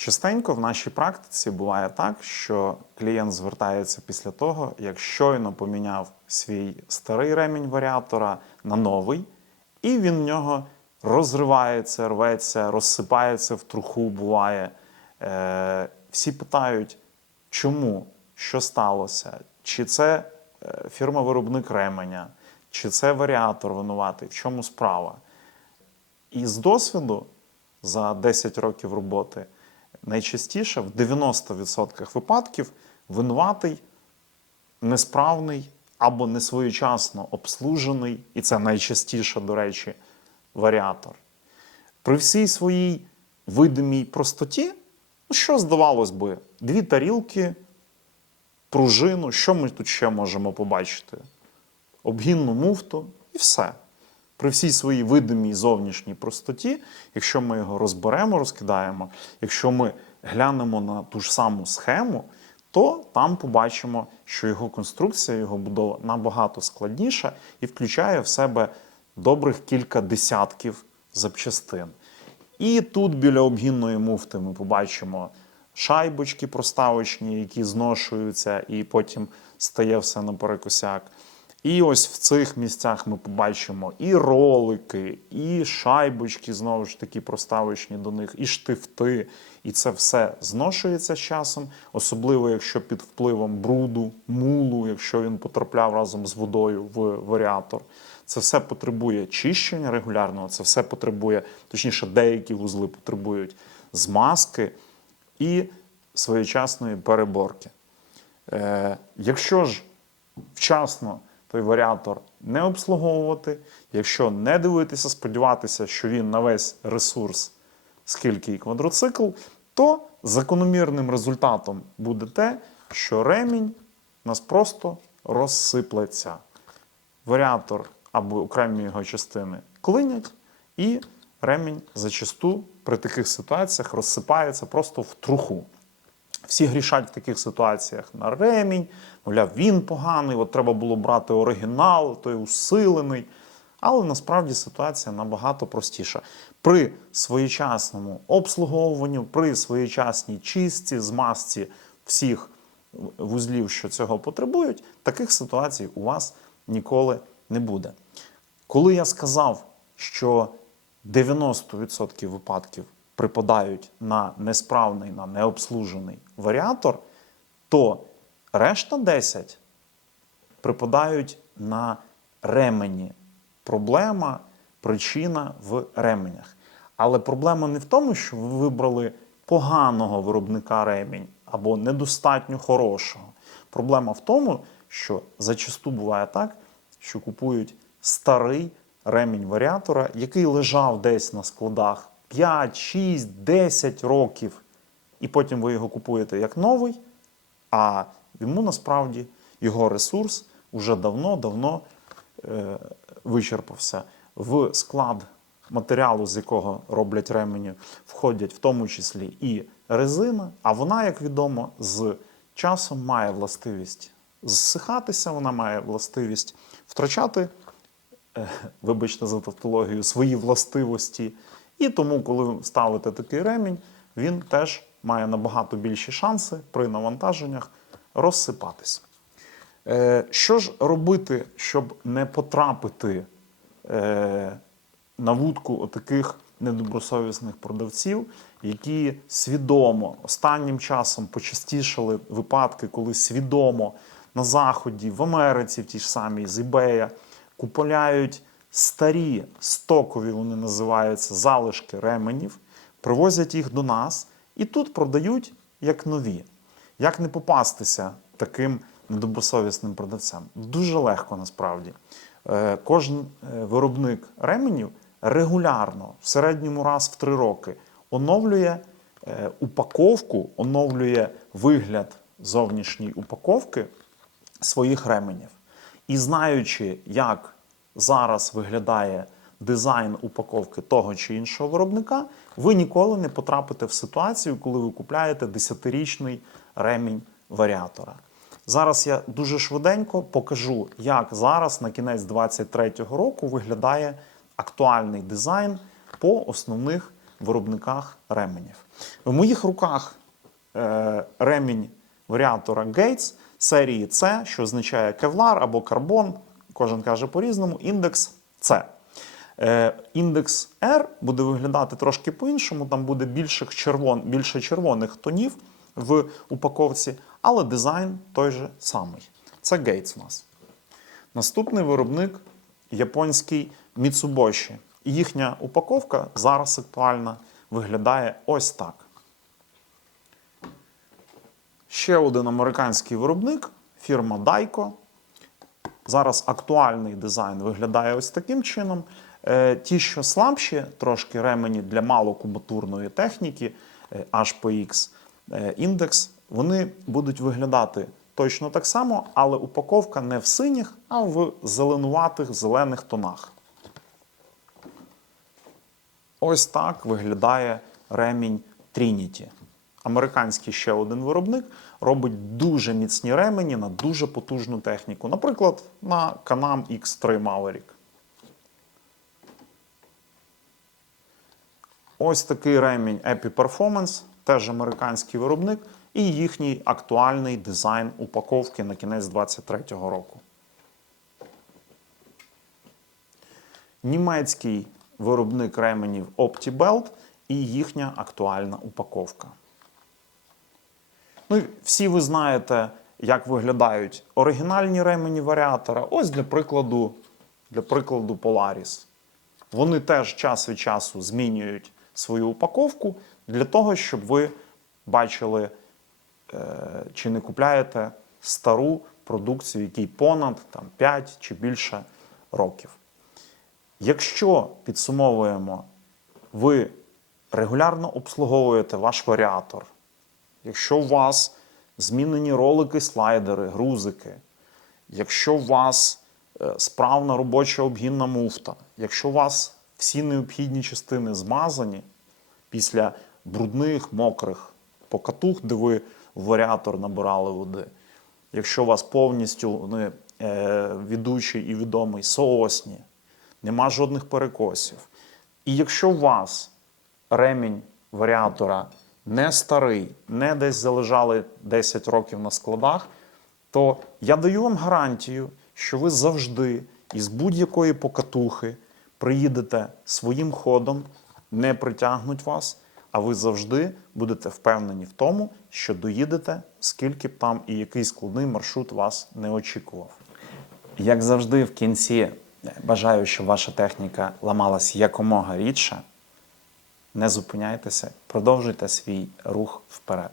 Частенько в нашій практиці буває так, що клієнт звертається після того, як щойно поміняв свій старий ремінь варіатора на новий, і він в нього розривається, рветься, розсипається в труху, буває. Е, всі питають, чому, що сталося, чи це е, фірма-виробник ременя, чи це варіатор винуватий, в чому справа. І з досвіду за 10 років роботи найчастіше в 90% випадків винуватий несправний або несвоєчасно обслужений, і це найчастіше, до речі, варіатор. При всій своїй видимій простоті, ну що здавалось би, дві тарілки, пружину, що ми тут ще можемо побачити? Обгінну муфту і все. При всій своїй видимій зовнішній простоті, якщо ми його розберемо, розкидаємо, якщо ми глянемо на ту ж саму схему, то там побачимо, що його конструкція, його будова набагато складніша і включає в себе добрих кілька десятків запчастин. І тут біля обгінної муфти ми побачимо шайбочки проставочні, які зношуються, і потім стає все наперекосяк. І ось в цих місцях ми побачимо і ролики, і шайбочки, знову ж таки, проставочні до них, і штифти. І це все зношується з часом, особливо якщо під впливом бруду, мулу, якщо він потрапляв разом з водою в варіатор. Це все потребує чищення регулярного, це все потребує, точніше, деякі вузли потребують змазки і своєчасної переборки. Е, якщо ж вчасно той варіатор не обслуговувати, якщо не дивитися, сподіватися, що він на весь ресурс, скільки і квадроцикл, то закономірним результатом буде те, що ремінь у нас просто розсиплеться. Варіатор або окремі його частини клинять, і ремінь зачасту при таких ситуаціях розсипається просто в труху. Всі грішать в таких ситуаціях на ремінь, мовляв, він поганий, от треба було брати оригінал, той усилений. Але насправді ситуація набагато простіша. При своєчасному обслуговуванні, при своєчасній чистці, змазці всіх вузлів, що цього потребують, таких ситуацій у вас ніколи не буде. Коли я сказав, що 90% випадків припадають на несправний, на необслужений варіатор, то решта 10 припадають на ремені. Проблема, причина в ременях. Але проблема не в тому, що ви вибрали поганого виробника ремінь або недостатньо хорошого. Проблема в тому, що зачасту буває так, що купують старий ремінь варіатора, який лежав десь на складах 5, 6, 10 років, і потім ви його купуєте як новий, а йому насправді його ресурс вже давно-давно е, вичерпався. В склад матеріалу, з якого роблять ремені, входять в тому числі і резина, а вона, як відомо, з часом має властивість зсихатися, вона має властивість втрачати, е, вибачте за тавтологію, свої властивості. І тому, коли ви ставите такий ремінь, він теж має набагато більші шанси при навантаженнях розсипатися. Е, Що ж робити, щоб не потрапити е, на вудку отаких недобросовісних продавців, які свідомо останнім часом почастішали випадки, коли свідомо на Заході, в Америці, в тій ж самій з eBay, купуляють старі стокові, вони називаються залишки ременів, привозять їх до нас і тут продають як нові. Як не попастися таким недобросовісним продавцям? Дуже легко насправді. Е, Кожен е, виробник ременів регулярно, в середньому раз в три роки, оновлює е, упаковку, оновлює вигляд зовнішньої упаковки своїх ременів. І знаючи, як зараз виглядає дизайн упаковки того чи іншого виробника, ви ніколи не потрапите в ситуацію, коли ви купляєте 10-річний ремінь варіатора. Зараз я дуже швиденько покажу, як зараз на кінець 2023 року виглядає актуальний дизайн по основних виробниках ременів. В моїх руках е, ремінь варіатора Gates серії C, що означає кевлар або карбон, кожен каже по-різному, індекс C. Е, індекс R буде виглядати трошки по-іншому, там буде більше, червон, більше червоних тонів в упаковці, але дизайн той же самий. Це Gates у нас. Наступний виробник японський Mitsubishi. І Їхня упаковка зараз актуальна виглядає ось так. Ще один американський виробник, фірма Daico. Зараз актуальний дизайн виглядає ось таким чином. Е, Ті, що слабші, трошки ремені для малокубатурної техніки е, HPX е, індекс, вони будуть виглядати точно так само, але упаковка не в синіх, а в зеленуватих зелених тонах. Ось так виглядає ремінь Trinity. Американський ще один виробник робить дуже міцні ремені на дуже потужну техніку. Наприклад, на Canam X3 Maverick. Ось такий ремінь Epi Performance, теж американський виробник, і їхній актуальний дизайн упаковки на кінець 2023 року. Німецький виробник ременів OptiBelt і їхня актуальна упаковка. Всі ви знаєте, як виглядають оригінальні ремені варіатора. Ось для прикладу, для прикладу Polaris. Вони теж час від часу змінюють свою упаковку для того, щоб ви бачили, е, чи не купляєте стару продукцію, якій понад там, 5 чи більше років. Якщо підсумовуємо, ви регулярно обслуговуєте ваш варіатор, якщо у вас змінені ролики, слайдери, грузики, якщо у вас е, справна робоча обгінна муфта, якщо у вас всі необхідні частини змазані після брудних, мокрих покатух, де ви варіатор набирали води, якщо у вас повністю вони, е, відучий і відомий соосні, нема жодних перекосів. І якщо у вас ремінь варіатора не старий, не десь залежали 10 років на складах, то я даю вам гарантію, що ви завжди із будь-якої покатухи приїдете своїм ходом, не притягнуть вас, а ви завжди будете впевнені в тому, що доїдете, скільки б там і який складний маршрут вас не очікував. Як завжди, в кінці бажаю, щоб ваша техніка ламалась якомога рідше. Не зупиняйтеся, продовжуйте свій рух вперед.